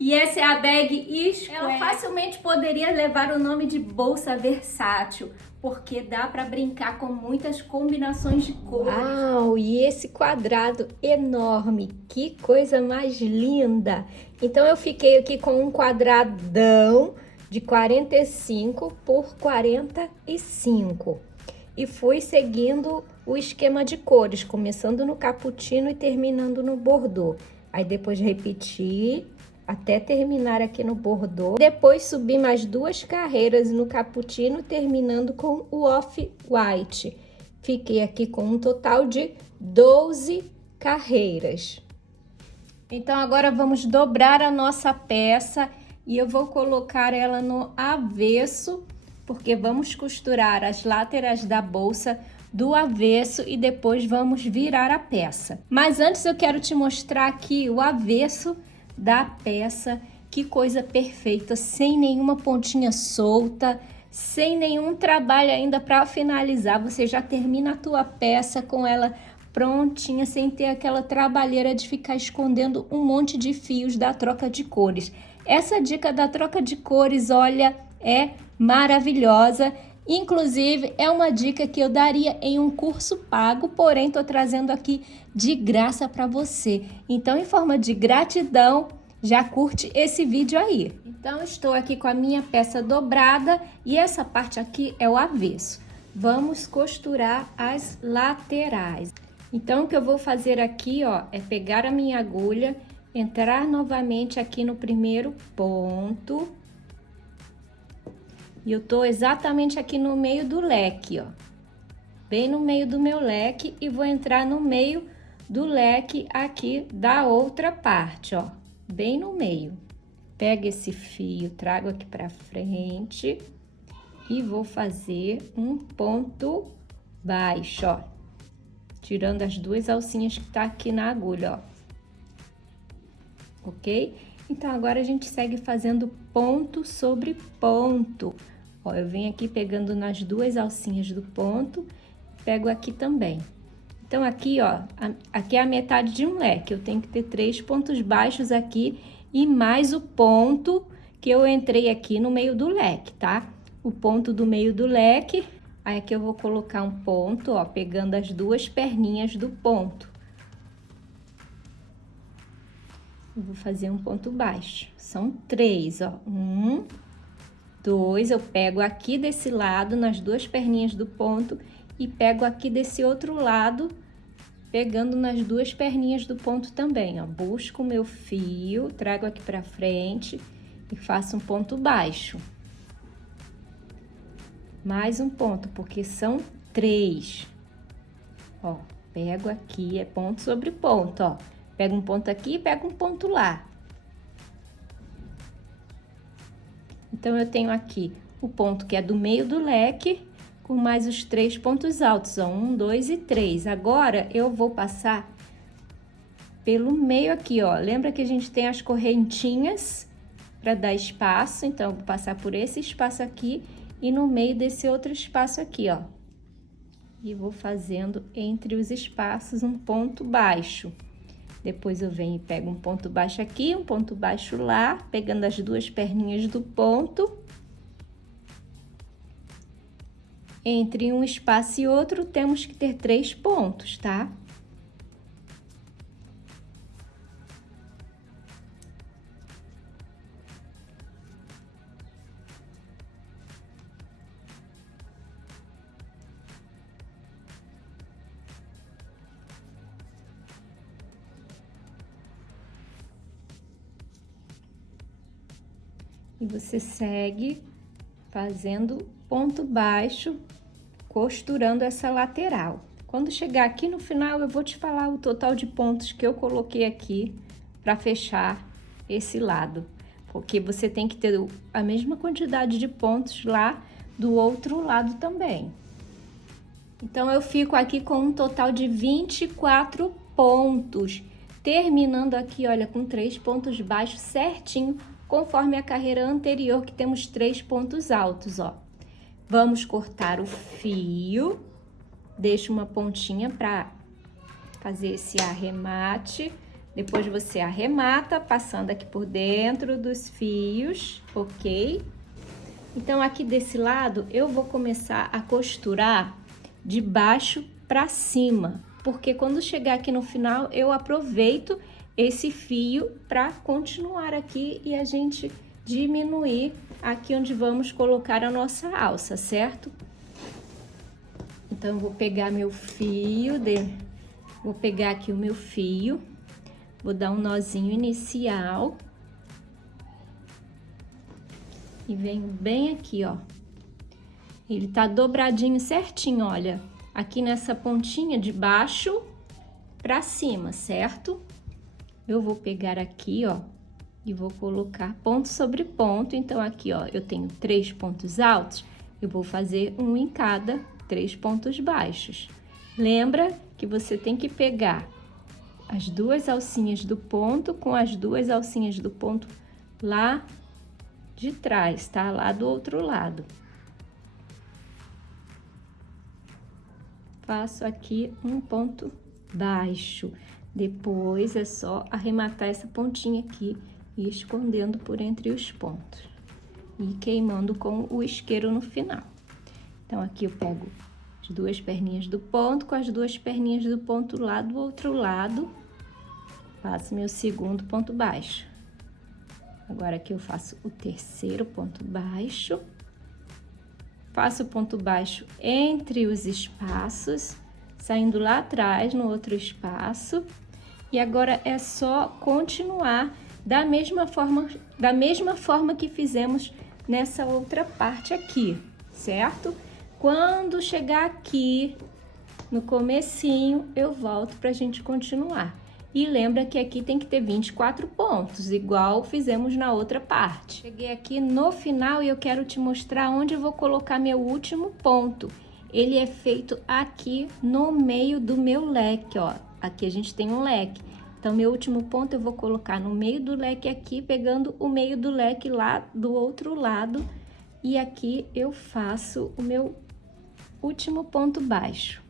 E essa é a bag Square. Ela facilmente poderia levar o nome de bolsa versátil, porque dá para brincar com muitas combinações de cores. Uau, e esse quadrado enorme, que coisa mais linda! Então eu fiquei aqui com um quadradão de 45 por 45 e fui seguindo o esquema de cores, começando no cappuccino e terminando no bordô. Aí depois repeti até terminar aqui no bordô. Depois subi mais 2 carreiras no cappuccino, terminando com o off-white. Fiquei aqui com um total de 12 carreiras. Então agora vamos dobrar a nossa peça e eu vou colocar ela no avesso, porque vamos costurar as laterais da bolsa do avesso e depois vamos virar a peça. Mas antes eu quero te mostrar aqui o avesso da peça. Que coisa perfeita, sem nenhuma pontinha solta, sem nenhum trabalho ainda para finalizar. Você já termina a tua peça com ela prontinha, sem ter aquela trabalheira de ficar escondendo um monte de fios da troca de cores. Essa dica da troca de cores, olha, é maravilhosa. Inclusive, é uma dica que eu daria em um curso pago, porém, estou trazendo aqui de graça para você. Então, em forma de gratidão, já curte esse vídeo aí. Então, estou aqui com a minha peça dobrada e essa parte aqui é o avesso. Vamos costurar as laterais. Então, o que eu vou fazer aqui, ó, é pegar a minha agulha, entrar novamente aqui no primeiro ponto. E eu tô exatamente aqui no meio do leque, ó. Bem no meio do meu leque e vou entrar no meio do leque aqui da outra parte, ó. Bem no meio. Pego esse fio, trago aqui pra frente e vou fazer um ponto baixo, ó. Tirando as 2 alcinhas que tá aqui na agulha, ó. Ok? Então, agora a gente segue fazendo ponto sobre ponto. Ó, eu venho aqui pegando nas 2 alcinhas do ponto, pego aqui também. Então, aqui, ó, aqui é a metade de um leque. Eu tenho que ter 3 pontos baixos aqui e mais o ponto que eu entrei aqui no meio do leque, tá? O ponto do meio do leque, aí aqui eu vou colocar um ponto, ó, pegando as 2 perninhas do ponto. Eu vou fazer um ponto baixo. São 3, ó. 1, 2, eu pego aqui desse lado, nas 2 perninhas do ponto, e pego aqui desse outro lado, pegando nas 2 perninhas do ponto também, ó. Busco o meu fio, trago aqui pra frente e faço um ponto baixo. Mais um ponto, porque são 3. Ó, pego aqui, é ponto sobre ponto, ó. Pego um ponto aqui e pego um ponto lá. Então, eu tenho aqui o ponto que é do meio do leque, com mais os 3 pontos altos, ó. 1, 2 e 3. Agora, eu vou passar pelo meio aqui, ó. Lembra que a gente tem as correntinhas para dar espaço? Então, eu vou passar por esse espaço aqui e no meio desse outro espaço aqui, ó. E vou fazendo entre os espaços um ponto baixo. Depois eu venho e pego um ponto baixo aqui, um ponto baixo lá, pegando as 2 perninhas do ponto. Entre um espaço e outro, temos que ter 3 pontos, tá? E você segue fazendo ponto baixo, costurando essa lateral. Quando chegar aqui no final, eu vou te falar o total de pontos que eu coloquei aqui para fechar esse lado. Porque você tem que ter a mesma quantidade de pontos lá do outro lado também. Então, eu fico aqui com um total de 24 pontos. Terminando aqui, olha, com 3 pontos baixos certinho, conforme a carreira anterior, que temos 3 pontos altos, ó. Vamos cortar o fio, deixo uma pontinha para fazer esse arremate, Depois você arremata, passando aqui por dentro dos fios, ok? Então, aqui desse lado, eu vou começar a costurar de baixo para cima, porque quando chegar aqui no final, eu aproveito esse fio para continuar aqui e a gente diminuir aqui onde vamos colocar a nossa alça, certo? Então, eu vou pegar meu fio, vou pegar aqui o meu fio, vou dar um nozinho inicial e venho bem aqui, ó. Ele tá dobradinho certinho, olha, aqui nessa pontinha de baixo pra cima, certo? Eu vou pegar aqui, ó, e vou colocar ponto sobre ponto. Então, aqui, ó, eu tenho 3 pontos altos, eu vou fazer um em cada 3 pontos baixos. Lembra que você tem que pegar as 2 alcinhas do ponto com as 2 alcinhas do ponto lá de trás, tá? Lá do outro lado. Faço aqui um ponto baixo. Depois é só arrematar essa pontinha aqui e escondendo por entre os pontos. E queimando com o isqueiro no final. Então, aqui eu pego as 2 perninhas do ponto com as 2 perninhas do ponto lá do outro lado. Faço meu segundo ponto baixo. Agora aqui eu faço o terceiro ponto baixo. Faço o ponto baixo entre os espaços, saindo lá atrás no outro espaço. E agora é só continuar da mesma forma que fizemos nessa outra parte aqui, certo? Quando chegar aqui no comecinho, eu volto pra gente continuar. E lembra que aqui tem que ter 24 pontos, igual fizemos na outra parte. Cheguei aqui no final e eu quero te mostrar onde eu vou colocar meu último ponto. Ele é feito aqui no meio do meu leque, ó. Aqui a gente tem um leque. Então, meu último ponto eu vou colocar no meio do leque aqui, pegando o meio do leque lá do outro lado. E aqui eu faço o meu último ponto baixo.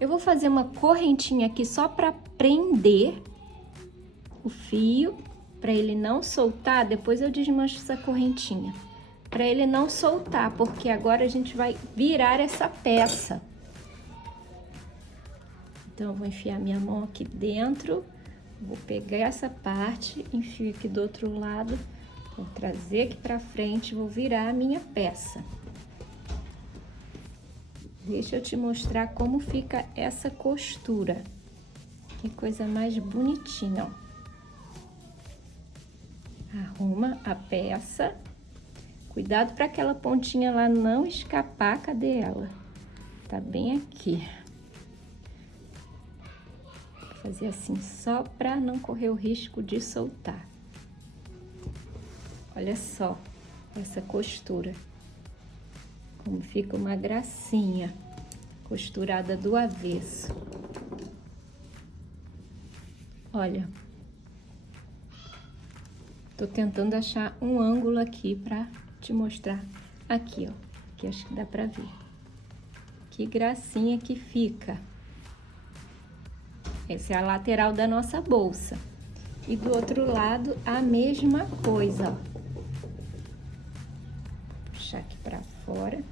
Eu vou fazer uma correntinha aqui só para prender o fio, para ele não soltar. Depois eu desmancho essa correntinha, para ele não soltar, porque agora a gente vai virar essa peça. Então, eu vou enfiar minha mão aqui dentro, vou pegar essa parte, enfio aqui do outro lado, vou trazer aqui para frente, vou virar a minha peça. Deixa eu te mostrar como fica essa costura. Que coisa mais bonitinha, ó. Arruma a peça. Cuidado para aquela pontinha lá não escapar. Cadê ela? Tá bem aqui. Vou fazer assim só para não correr o risco de soltar. Olha só essa costura. Como fica uma gracinha, costurada do avesso. Olha, tô tentando achar um ângulo aqui pra te mostrar. Aqui, ó, aqui acho que dá pra ver. Que gracinha que fica. Essa é a lateral da nossa bolsa. E do outro lado, a mesma coisa, ó. Puxar aqui pra fora.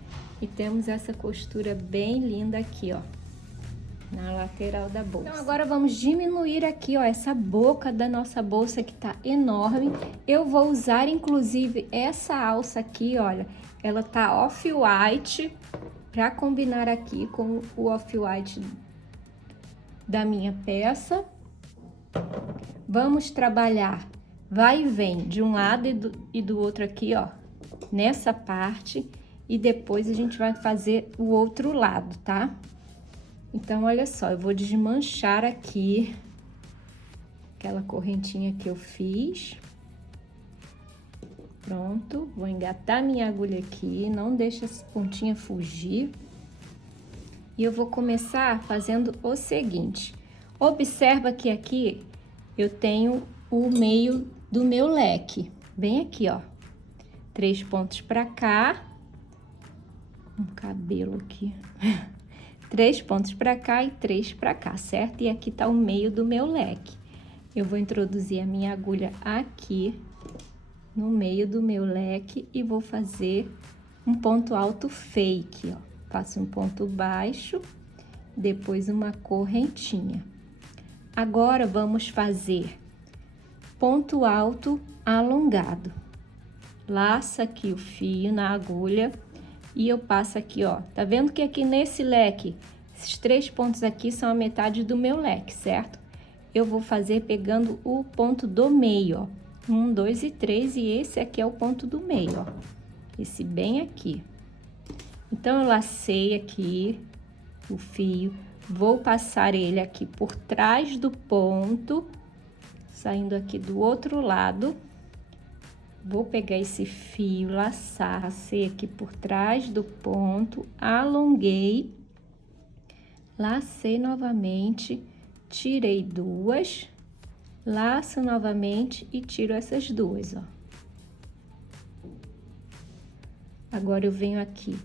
E temos essa costura bem linda aqui, ó, na lateral da bolsa. Então, agora vamos diminuir aqui, ó, essa boca da nossa bolsa que tá enorme. Eu vou usar, inclusive, essa alça aqui, olha, ela tá off-white, pra combinar aqui com o off-white da minha peça. Vamos trabalhar vai e vem de um lado e do outro aqui, ó, nessa parte. E depois a gente vai fazer o outro lado, tá? Então, olha só, eu vou desmanchar aqui aquela correntinha que eu fiz. Pronto, vou engatar minha agulha aqui, não deixa essa pontinha fugir. E eu vou começar fazendo o seguinte. Observa que aqui eu tenho o meio do meu leque, bem aqui, ó. 3 pontos pra cá. Um cabelo aqui. 3 pontos para cá e 3 para cá, certo? E aqui tá o meio do meu leque. Eu vou introduzir a minha agulha aqui no meio do meu leque e vou fazer um ponto alto fake, ó. Faço um ponto baixo, depois uma correntinha. Agora, vamos fazer ponto alto alongado. Laça aqui o fio na agulha e eu passo aqui, ó. Tá vendo que aqui nesse leque, esses 3 pontos aqui são a metade do meu leque, certo? Eu vou fazer pegando o ponto do meio, ó. 1, 2 e 3, e esse aqui é o ponto do meio, ó. Esse bem aqui. Então, eu lacei aqui o fio, vou passar ele aqui por trás do ponto, saindo aqui do outro lado. Vou pegar esse fio, lacei aqui por trás do ponto, alonguei, lacei novamente, tirei 2, laço novamente e tiro essas 2, ó. Agora, eu venho aqui.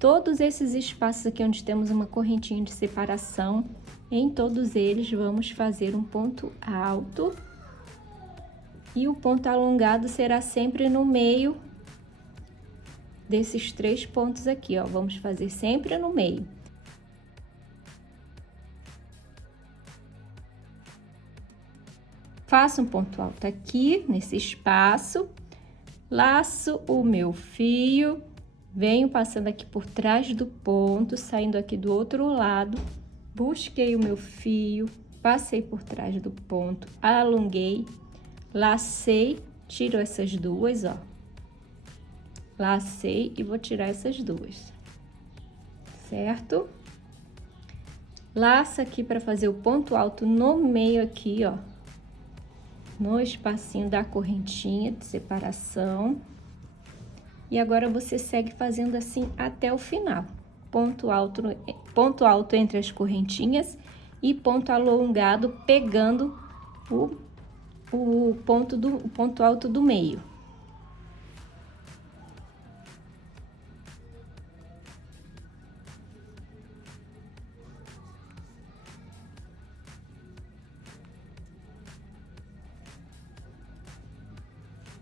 Todos esses espaços aqui onde temos uma correntinha de separação, em todos eles vamos fazer um ponto alto. E o ponto alongado será sempre no meio desses 3 pontos aqui, ó. Vamos fazer sempre no meio. Faço um ponto alto aqui, nesse espaço. Laço o meu fio. Venho passando aqui por trás do ponto, saindo aqui do outro lado, busquei o meu fio, passei por trás do ponto, alonguei, lacei, tiro essas 2, ó. Lacei e vou tirar essas 2, certo? Laça aqui para fazer o ponto alto no meio aqui, ó, no espacinho da correntinha de separação. E agora, você segue fazendo assim até o final. Ponto alto entre as correntinhas e ponto alongado pegando o ponto alto do meio.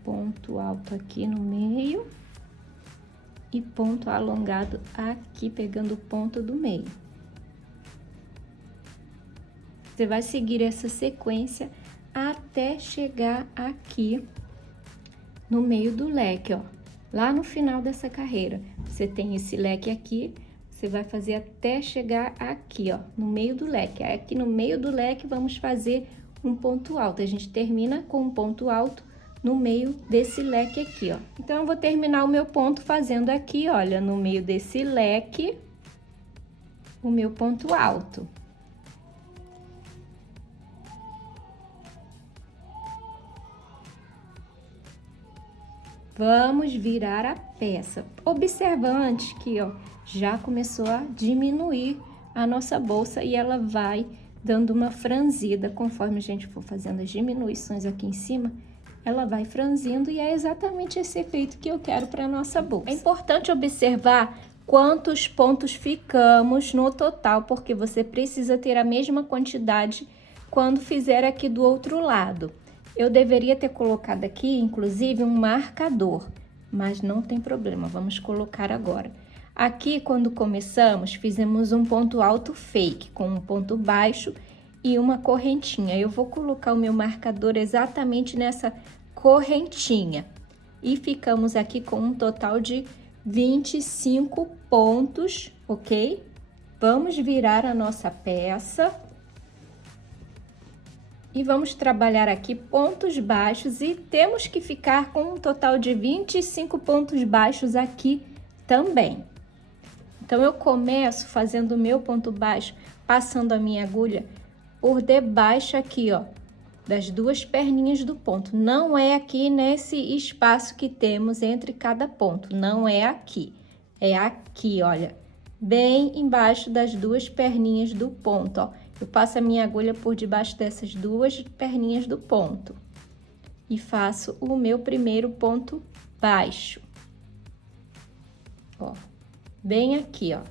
Ponto alto aqui no meio. E ponto alongado aqui, pegando o ponto do meio. Você vai seguir essa sequência até chegar aqui no meio do leque, ó. Lá no final dessa carreira, você tem esse leque aqui, você vai fazer até chegar aqui, ó, no meio do leque. Aí, aqui no meio do leque, vamos fazer um ponto alto. A gente termina com um ponto alto no meio desse leque aqui, ó. Então, eu vou terminar o meu ponto fazendo aqui, olha, no meio desse leque, o meu ponto alto. Vamos virar a peça. Observa antes que, ó, já começou a diminuir a nossa bolsa e ela vai dando uma franzida conforme a gente for fazendo as diminuições aqui em cima. Ela vai franzindo e é exatamente esse efeito que eu quero para a nossa bolsa. É importante observar quantos pontos ficamos no total, porque você precisa ter a mesma quantidade quando fizer aqui do outro lado. Eu deveria ter colocado aqui, inclusive, um marcador, mas não tem problema, vamos colocar agora. Aqui, quando começamos, fizemos um ponto alto fake, com um ponto baixo e uma correntinha. Eu vou colocar o meu marcador exatamente nessa correntinha. E ficamos aqui com um total de 25 pontos, ok? Vamos virar a nossa peça. E vamos trabalhar aqui pontos baixos e temos que ficar com um total de 25 pontos baixos aqui também. Então, eu começo fazendo o meu ponto baixo, passando a minha agulha por debaixo aqui, ó, das 2 perninhas do ponto. Não é aqui nesse espaço que temos entre cada ponto, não é aqui. É aqui, olha, bem embaixo das 2 perninhas do ponto, ó. Eu passo a minha agulha por debaixo dessas 2 perninhas do ponto e faço o meu primeiro ponto baixo, ó, bem aqui, ó.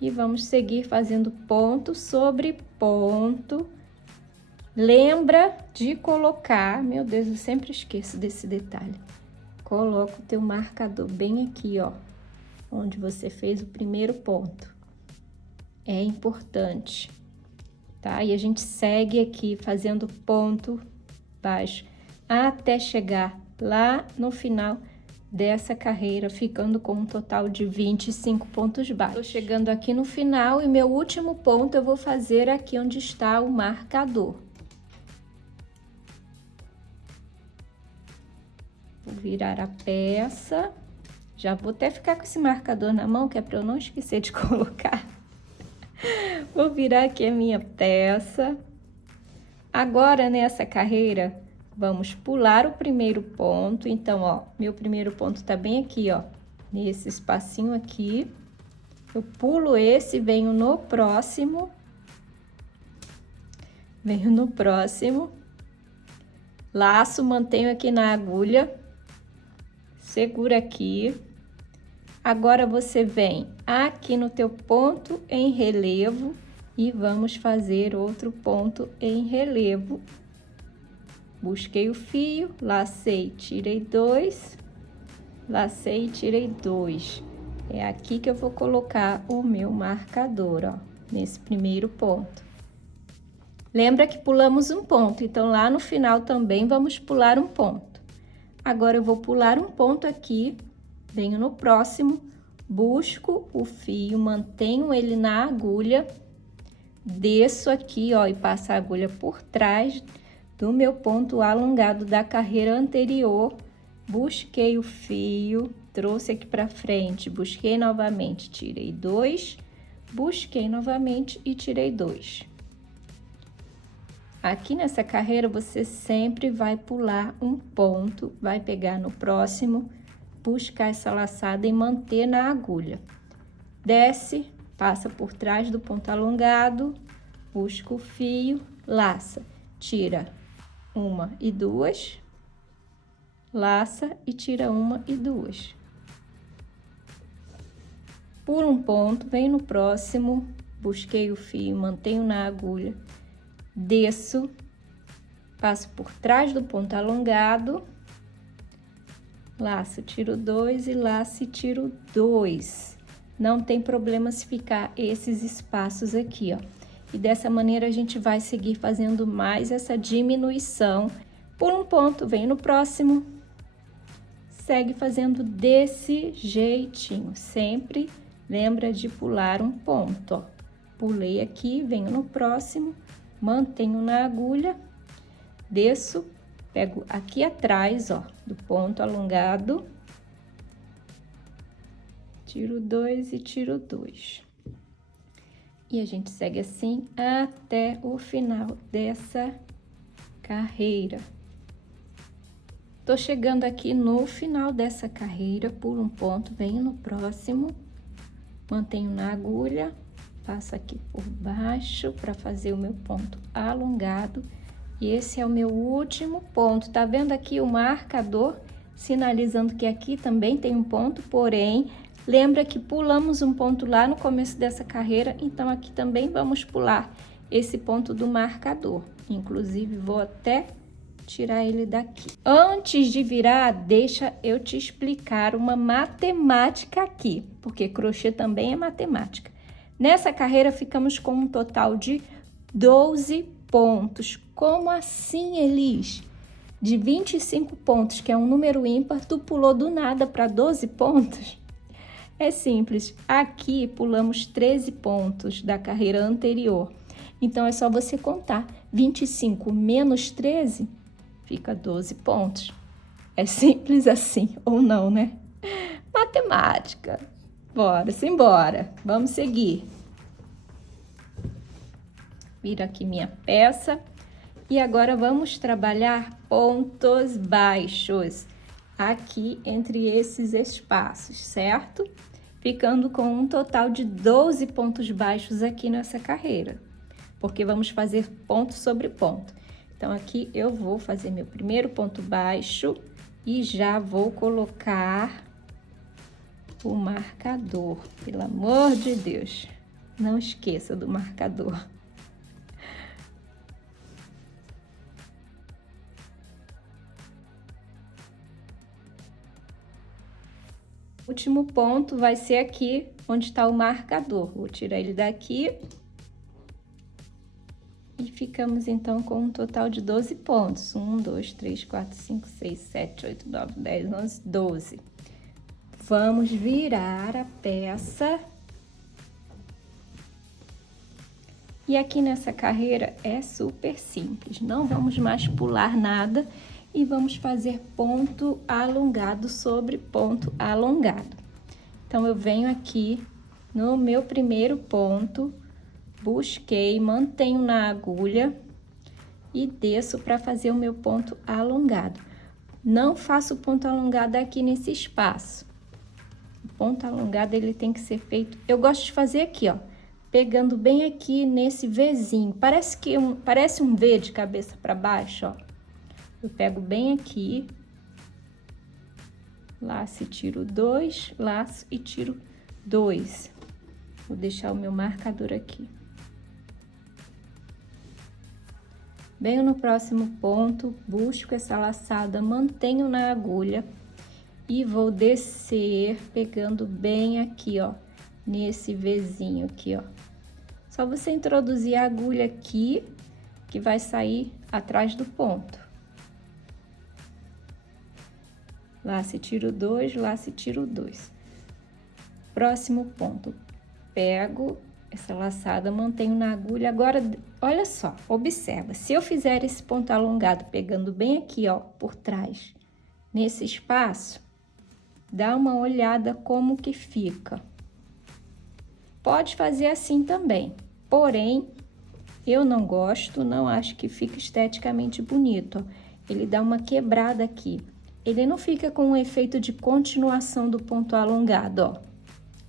E vamos seguir fazendo ponto sobre ponto. Lembra de colocar, meu Deus, eu sempre esqueço desse detalhe. Coloca o teu marcador bem aqui, ó, onde você fez o primeiro ponto. É importante, tá? E a gente segue aqui fazendo ponto baixo até chegar lá no final dessa carreira, ficando com um total de 25 pontos baixos. Tô chegando aqui no final e meu último ponto eu vou fazer aqui onde está o marcador. Vou virar a peça. Já vou até ficar com esse marcador na mão, que é para eu não esquecer de colocar. Vou virar aqui a minha peça. Agora, nessa carreira, vamos pular o primeiro ponto. Então, ó, meu primeiro ponto tá bem aqui, ó, nesse espacinho aqui. Eu pulo esse, venho no próximo. Venho no próximo. Laço, mantenho aqui na agulha. Segura aqui. Agora, você vem aqui no teu ponto em relevo e vamos fazer outro ponto em relevo. Busquei o fio, lacei, tirei 2, lacei e tirei 2. É aqui que eu vou colocar o meu marcador, ó, nesse primeiro ponto. Lembra que pulamos um ponto, então lá no final também vamos pular um ponto. Agora eu vou pular um ponto aqui, venho no próximo, busco o fio, mantenho ele na agulha, desço aqui, ó, e passo a agulha por trás do meu ponto alongado da carreira anterior, busquei o fio, trouxe aqui para frente, busquei novamente, tirei 2, busquei novamente e tirei 2. Aqui nessa carreira, você sempre vai pular um ponto, vai pegar no próximo, buscar essa laçada e manter na agulha. Desce, passa por trás do ponto alongado, busca o fio, laça, tira 1 e 2, laça e tira 1 e 2. Pula um ponto, vem no próximo, busquei o fio, mantenho na agulha, desço, passo por trás do ponto alongado, laço, tiro 2 e laço e tiro 2. Não tem problema se ficar esses espaços aqui, ó. E dessa maneira a gente vai seguir fazendo mais essa diminuição. Pula um ponto, vem no próximo, segue fazendo desse jeitinho. Sempre lembra de pular um ponto, ó. Pulei aqui, venho no próximo, mantenho na agulha, desço, pego aqui atrás, ó, do ponto alongado, tiro 2 e tiro 2. E a gente segue assim até o final dessa carreira. Tô chegando aqui no final dessa carreira, pulo um ponto, venho no próximo, mantenho na agulha, passo aqui por baixo para fazer o meu ponto alongado. E esse é o meu último ponto. Tá vendo aqui o marcador sinalizando que aqui também tem um ponto, porém, lembra que pulamos um ponto lá no começo dessa carreira, então aqui também vamos pular esse ponto do marcador. Inclusive, vou até tirar ele daqui. Antes de virar, deixa eu te explicar uma matemática aqui, porque crochê também é matemática. Nessa carreira, ficamos com um total de 12 pontos. Como assim, Elis? De 25 pontos, que é um número ímpar, tu pulou do nada para 12 pontos? É simples. Aqui pulamos 13 pontos da carreira anterior. Então, é só você contar. 25 menos 13, fica 12 pontos. É simples assim, ou não, né? Matemática. Bora, simbora. Vamos seguir. Vira aqui minha peça. E agora vamos trabalhar pontos baixos aqui entre esses espaços, certo? Ficando com um total de 12 pontos baixos aqui nessa carreira, porque vamos fazer ponto sobre ponto. Então, aqui eu vou fazer meu primeiro ponto baixo e já vou colocar o marcador, pelo amor de Deus. Não esqueça do marcador. O último ponto vai ser aqui onde está o marcador. Vou tirar ele daqui. E ficamos então com um total de 12 pontos. 1, 2, 3, 4, 5, 6, 7, 8, 9, 10, 11, 12. Vamos virar a peça. E aqui nessa carreira é super simples. Não vamos mais pular nada. E vamos fazer ponto alongado sobre ponto alongado. Então, eu venho aqui no meu primeiro ponto, busquei, mantenho na agulha e desço para fazer o meu ponto alongado. Não faço ponto alongado aqui nesse espaço. O ponto alongado, ele tem que ser feito... Eu gosto de fazer aqui, ó, pegando bem aqui nesse Vzinho. Parece um V de cabeça para baixo, ó. Eu pego bem aqui, laço e tiro 2, laço e tiro 2. Vou deixar o meu marcador aqui. Venho no próximo ponto, busco essa laçada, mantenho na agulha e vou descer pegando bem aqui, ó, nesse Vzinho aqui, ó. Só você introduzir a agulha aqui, que vai sair atrás do ponto. Laço e tiro 2, laço e tiro 2. Próximo ponto, pego essa laçada, mantenho na agulha. Agora, olha só, observa, se eu fizer esse ponto alongado, pegando bem aqui, ó, por trás, nesse espaço, dá uma olhada como que fica. Pode fazer assim também, porém, eu não gosto, não acho que fica esteticamente bonito, ó. Ele dá uma quebrada aqui. Ele não fica com um efeito de continuação do ponto alongado, ó.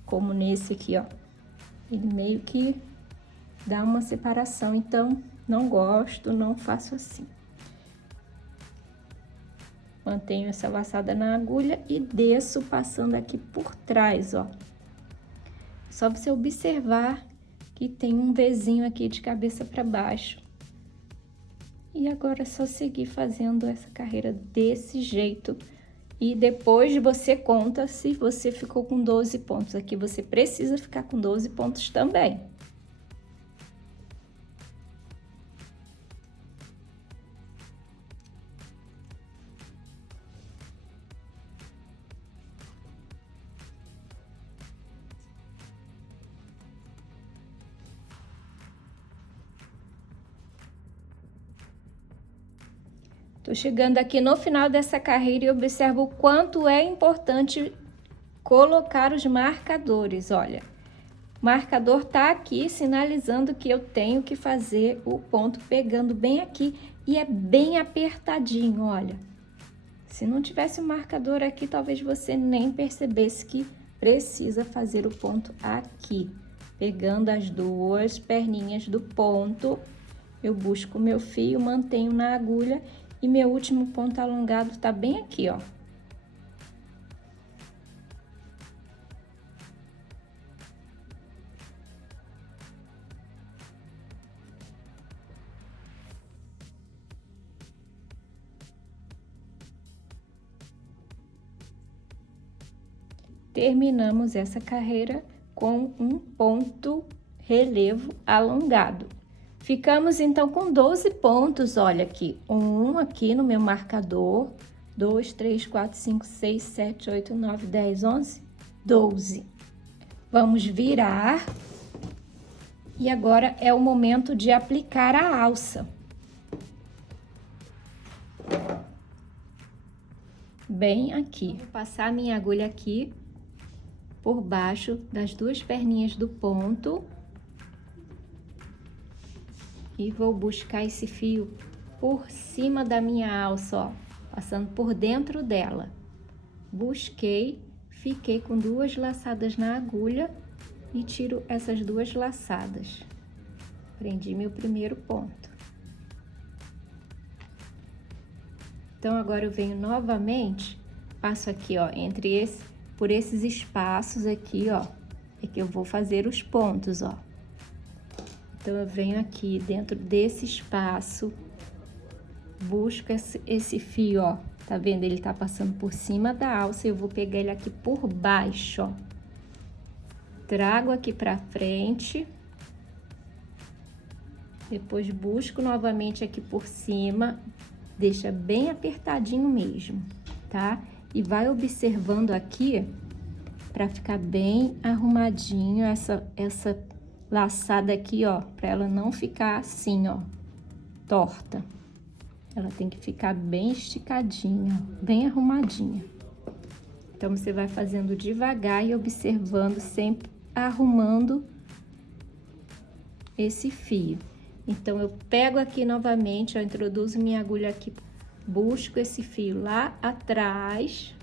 Como nesse aqui, ó. Ele meio que dá uma separação, então não gosto, não faço assim. Mantenho essa laçada na agulha e desço passando aqui por trás, ó. Só você observar que tem um Vzinho aqui de cabeça para baixo. E agora é só seguir fazendo essa carreira desse jeito. E depois você conta se você ficou com 12 pontos. Aqui você precisa ficar com 12 pontos também. Tô chegando aqui no final dessa carreira e observo o quanto é importante colocar os marcadores. Olha, o marcador tá aqui sinalizando que eu tenho que fazer o ponto pegando bem aqui e é bem apertadinho, olha. Se não tivesse o marcador aqui, talvez você nem percebesse que precisa fazer o ponto aqui. Pegando as duas perninhas do ponto, eu busco o meu fio, mantenho na agulha. E meu último ponto alongado tá bem aqui, ó. Terminamos essa carreira com um ponto relevo alongado. Ficamos, então, com 12 pontos, olha aqui. Um aqui no meu marcador, 2, 3, 4, 5, 6, 7, 8, 9, 10, 11, 12. Vamos virar. E agora é o momento de aplicar a alça. Bem aqui. Vou passar a minha agulha aqui, por baixo das duas perninhas do ponto. E vou buscar esse fio por cima da minha alça, ó, passando por dentro dela. Busquei, fiquei com duas laçadas na agulha e tiro essas duas laçadas. Prendi meu primeiro ponto. Então, agora eu venho novamente, passo aqui, ó, por esses espaços aqui, ó, é que eu vou fazer os pontos, ó. Então, eu venho aqui dentro desse espaço, busco esse fio, ó. Tá vendo? Ele tá passando por cima da alça, eu vou pegar ele aqui por baixo, ó. Trago aqui pra frente. Depois busco novamente aqui por cima, deixa bem apertadinho mesmo, tá? E vai observando aqui pra ficar bem arrumadinho essa laçada aqui, ó, pra ela não ficar assim, ó, torta. Ela tem que ficar bem esticadinha, bem arrumadinha. Então, você vai fazendo devagar e observando, sempre arrumando esse fio. Então, eu pego aqui novamente, ó, introduzo minha agulha aqui, busco esse fio lá atrás,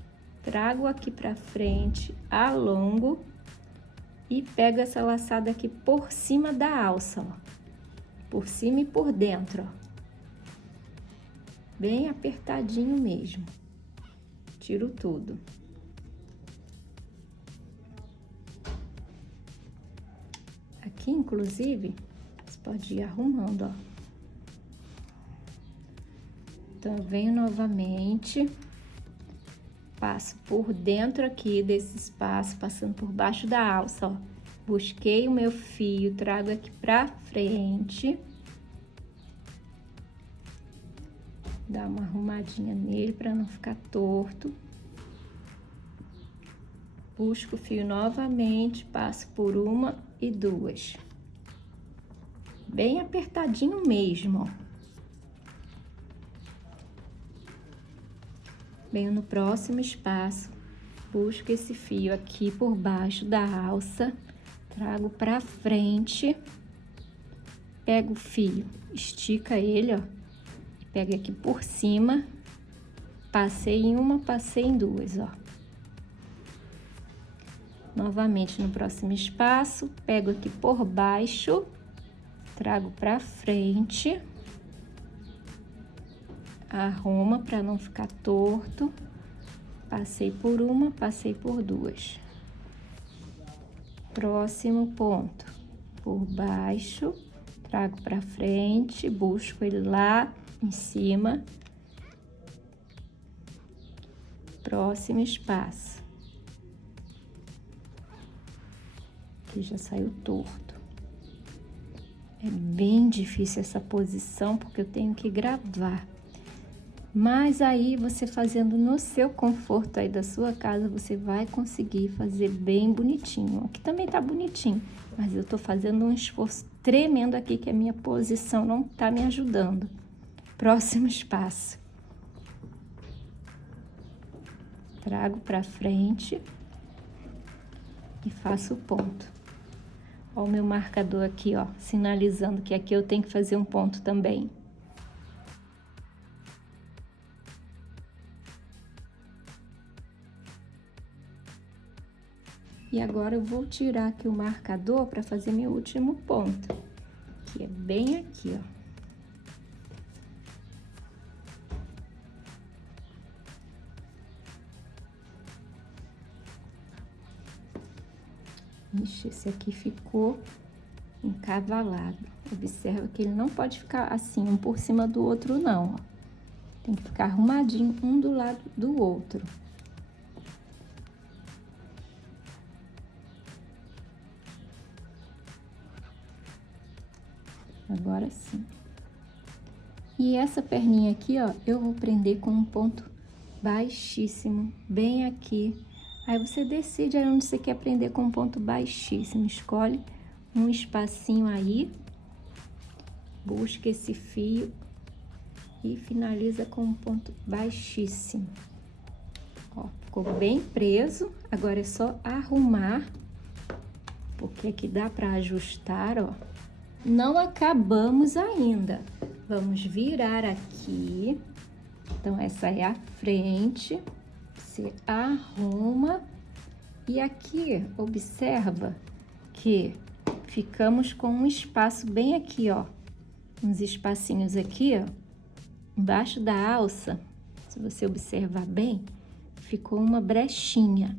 trago aqui pra frente, alongo e pego essa laçada aqui por cima da alça, ó. Por cima e por dentro, ó. Bem apertadinho mesmo. Tiro tudo. Aqui, inclusive, você pode ir arrumando, ó. Então, eu venho novamente, passo por dentro aqui desse espaço, passando por baixo da alça, ó. Busquei o meu fio, trago aqui pra frente. Dá uma arrumadinha nele para não ficar torto. Busco o fio novamente, passo por uma e duas. Bem apertadinho mesmo, ó. Venho no próximo espaço, busco esse fio aqui por baixo da alça, trago pra frente, pego o fio, estica ele, ó. Pega aqui por cima, passei em uma, passei em duas, ó. Novamente no próximo espaço, pego aqui por baixo, trago pra frente, arruma pra não ficar torto, passei por uma, passei por duas. Próximo ponto, por baixo, trago pra frente, busco ele lá em cima, próximo espaço, que já saiu torto. É bem difícil essa posição, porque eu tenho que gravar. Mas aí, você fazendo no seu conforto aí da sua casa, você vai conseguir fazer bem bonitinho. Aqui também tá bonitinho, mas eu tô fazendo um esforço tremendo aqui, que a minha posição não tá me ajudando. Próximo espaço. Trago pra frente e faço o ponto. Ó, o meu marcador aqui, ó, sinalizando que aqui eu tenho que fazer um ponto também. E agora eu vou tirar aqui o marcador para fazer meu último ponto, que é bem aqui, ó. Ixi, esse aqui ficou encavalado. Observa que ele não pode ficar assim, um por cima do outro, não, ó. Tem que ficar arrumadinho, um do lado do outro. Agora sim. E essa perninha aqui, ó, eu vou prender com um ponto baixíssimo, bem aqui. Aí você decide aí onde você quer prender com um ponto baixíssimo. Escolhe um espacinho aí, busca esse fio e finaliza com um ponto baixíssimo. Ó, ficou bem preso. Agora é só arrumar, porque aqui dá pra ajustar, ó. Não acabamos ainda. Vamos virar aqui. Então, essa é a frente. Você arruma. E aqui, observa que ficamos com um espaço bem aqui, ó. Uns espacinhos aqui, ó. Embaixo da alça. Se você observar bem, ficou uma brechinha.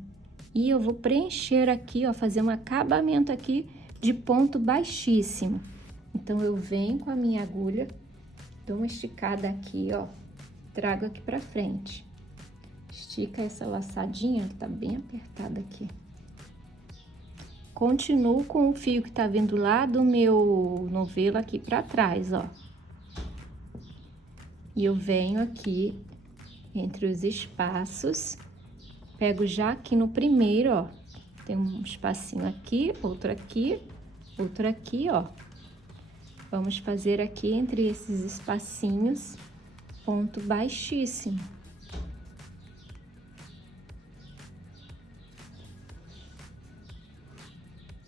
E eu vou preencher aqui, ó. Fazer um acabamento aqui de ponto baixíssimo. Então, eu venho com a minha agulha, dou uma esticada aqui, ó, trago aqui pra frente. Estica essa laçadinha, tá bem apertada aqui. Continuo com o fio que tá vindo lá do meu novelo aqui pra trás, ó. E eu venho aqui entre os espaços, pego já aqui no primeiro, ó. Tem um espacinho aqui, outro aqui, ó. Vamos fazer aqui entre esses espacinhos, ponto baixíssimo.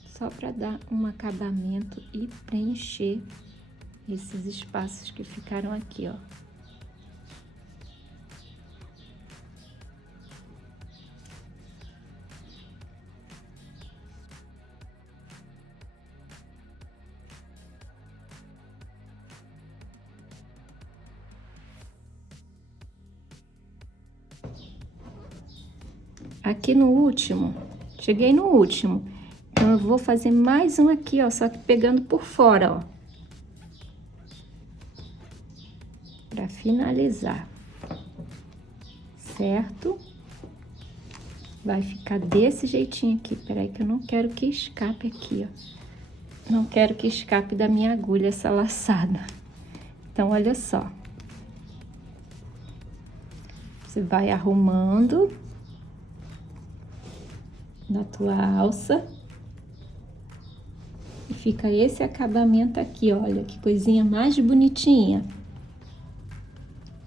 Só para dar um acabamento e preencher esses espaços que ficaram aqui, ó. Aqui no último, cheguei no último, então eu vou fazer mais um aqui, ó, só que pegando por fora, ó. Pra finalizar, certo? Vai ficar desse jeitinho aqui, peraí que eu não quero que escape aqui, ó. Não quero que escape da minha agulha essa laçada. Então, olha só. Você vai arrumando na tua alça e fica esse acabamento aqui, olha que coisinha mais bonitinha.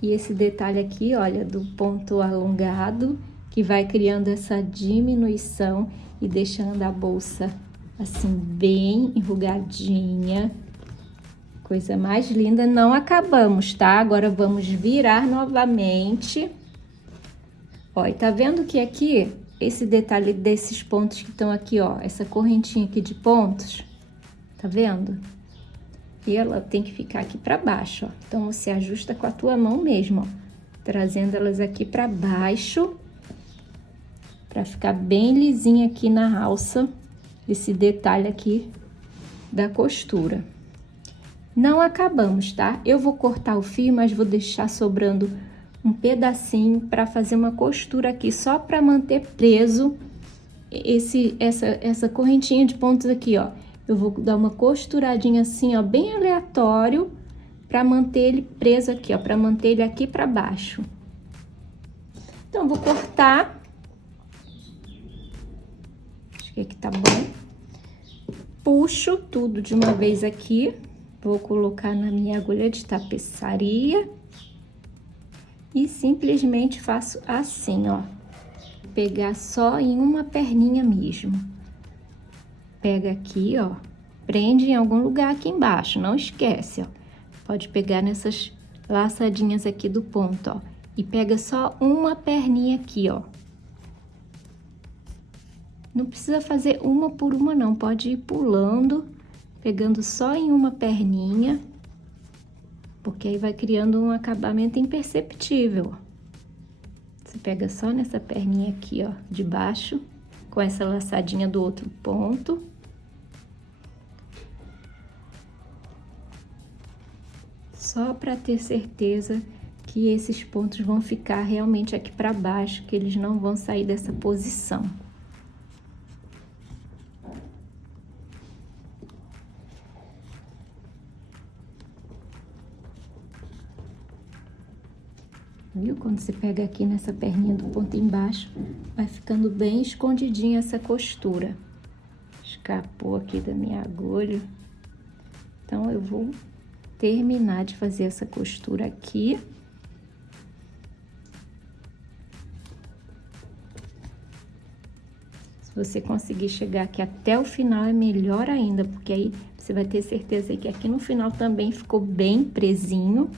E esse detalhe aqui, olha, do ponto alongado, que vai criando essa diminuição e deixando a bolsa assim bem enrugadinha. Coisa mais linda. Não acabamos, tá? Agora vamos virar novamente. Ó, e tá vendo que aqui esse detalhe desses pontos que estão aqui, ó, essa correntinha aqui de pontos, tá vendo? E ela tem que ficar aqui pra baixo, ó. Então, você ajusta com a tua mão mesmo, ó, trazendo elas aqui pra baixo, pra ficar bem lisinha aqui na alça, esse detalhe aqui da costura. Não acabamos, tá? Eu vou cortar o fio, mas vou deixar sobrando um pedacinho para fazer uma costura aqui, só para manter preso essa correntinha de pontos aqui, ó. Eu vou dar uma costuradinha assim, ó, bem aleatório, para manter ele preso aqui, ó, para manter ele aqui para baixo. Então, eu vou cortar. Acho que aqui tá bom. Puxo tudo de uma vez aqui. Vou colocar na minha agulha de tapeçaria. E simplesmente faço assim, ó. Pegar só em uma perninha mesmo. Pega aqui, ó. Prende em algum lugar aqui embaixo, não esquece, ó. Pode pegar nessas laçadinhas aqui do ponto, ó. E pega só uma perninha aqui, ó. Não precisa fazer uma por uma, não. Pode ir pulando, pegando só em uma perninha. Porque aí vai criando um acabamento imperceptível. Você pega só nessa perninha aqui, ó, de baixo, com essa laçadinha do outro ponto. Só para ter certeza que esses pontos vão ficar realmente aqui para baixo, que eles não vão sair dessa posição. Viu? Quando você pega aqui nessa perninha do ponto embaixo, vai ficando bem escondidinha essa costura. Escapou aqui da minha agulha. Então, eu vou terminar de fazer essa costura aqui. Se você conseguir chegar aqui até o final, é melhor ainda, porque aí você vai ter certeza que aqui no final também ficou bem presinho.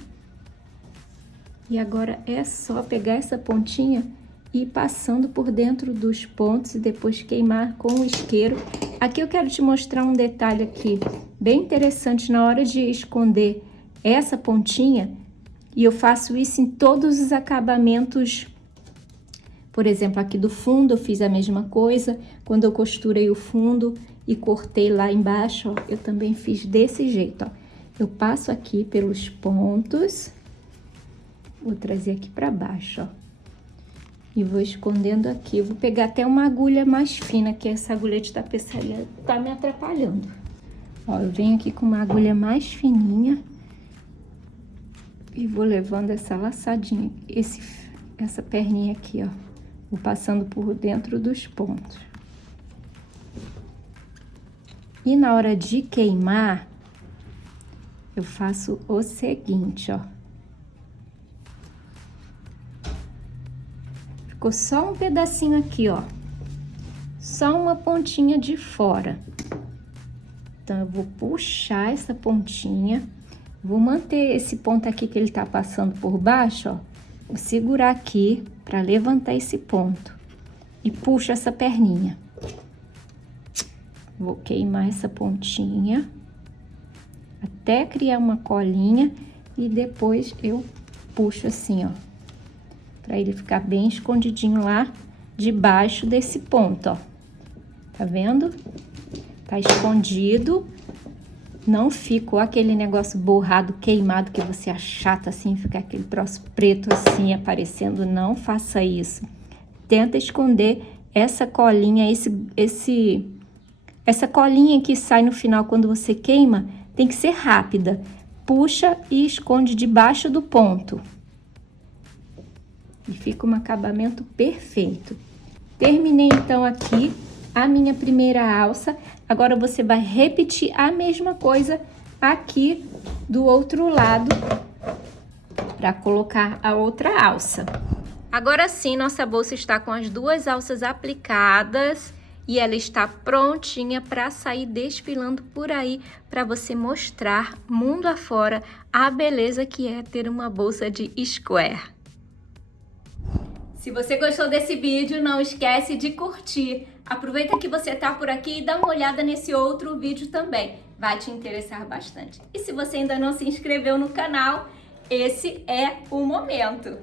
E agora é só pegar essa pontinha e ir passando por dentro dos pontos e depois queimar com o isqueiro. Aqui eu quero te mostrar um detalhe aqui bem interessante na hora de esconder essa pontinha. E eu faço isso em todos os acabamentos. Por exemplo, aqui do fundo eu fiz a mesma coisa. Quando eu costurei o fundo, e cortei lá embaixo, ó, eu também fiz desse jeito, ó. Eu passo aqui pelos pontos, vou trazer aqui pra baixo, ó. E vou escondendo aqui. Eu vou pegar até uma agulha mais fina, que essa agulha de tapeçaria tá me atrapalhando. Ó, eu venho aqui com uma agulha mais fininha e vou levando essa laçadinha, essa perninha aqui, ó. Vou passando por dentro dos pontos. E na hora de queimar, eu faço o seguinte, ó. Ficou só um pedacinho aqui, ó. Só uma pontinha de fora. Então, eu vou puxar essa pontinha. Vou manter esse ponto aqui que ele tá passando por baixo, ó. Vou segurar aqui pra levantar esse ponto. E puxo essa perninha. Vou queimar essa pontinha. Até criar uma colinha. E depois eu puxo assim, ó. Pra ele ficar bem escondidinho lá debaixo desse ponto, ó. Tá vendo? Tá escondido. Não ficou aquele negócio borrado, queimado, que você achata assim, ficar aquele troço preto assim aparecendo. Não faça isso. Tenta esconder essa colinha, essa colinha que sai no final quando você queima, tem que ser rápida. Puxa e esconde debaixo do ponto. E fica um acabamento perfeito. Terminei então aqui a minha primeira alça. Agora você vai repetir a mesma coisa aqui do outro lado para colocar a outra alça. Agora sim, nossa bolsa está com as duas alças aplicadas e ela está prontinha para sair desfilando por aí para você mostrar mundo afora a beleza que é ter uma bolsa de square. Se você gostou desse vídeo, não esquece de curtir. Aproveita que você tá por aqui e dá uma olhada nesse outro vídeo também. Vai te interessar bastante. E se você ainda não se inscreveu no canal, esse é o momento.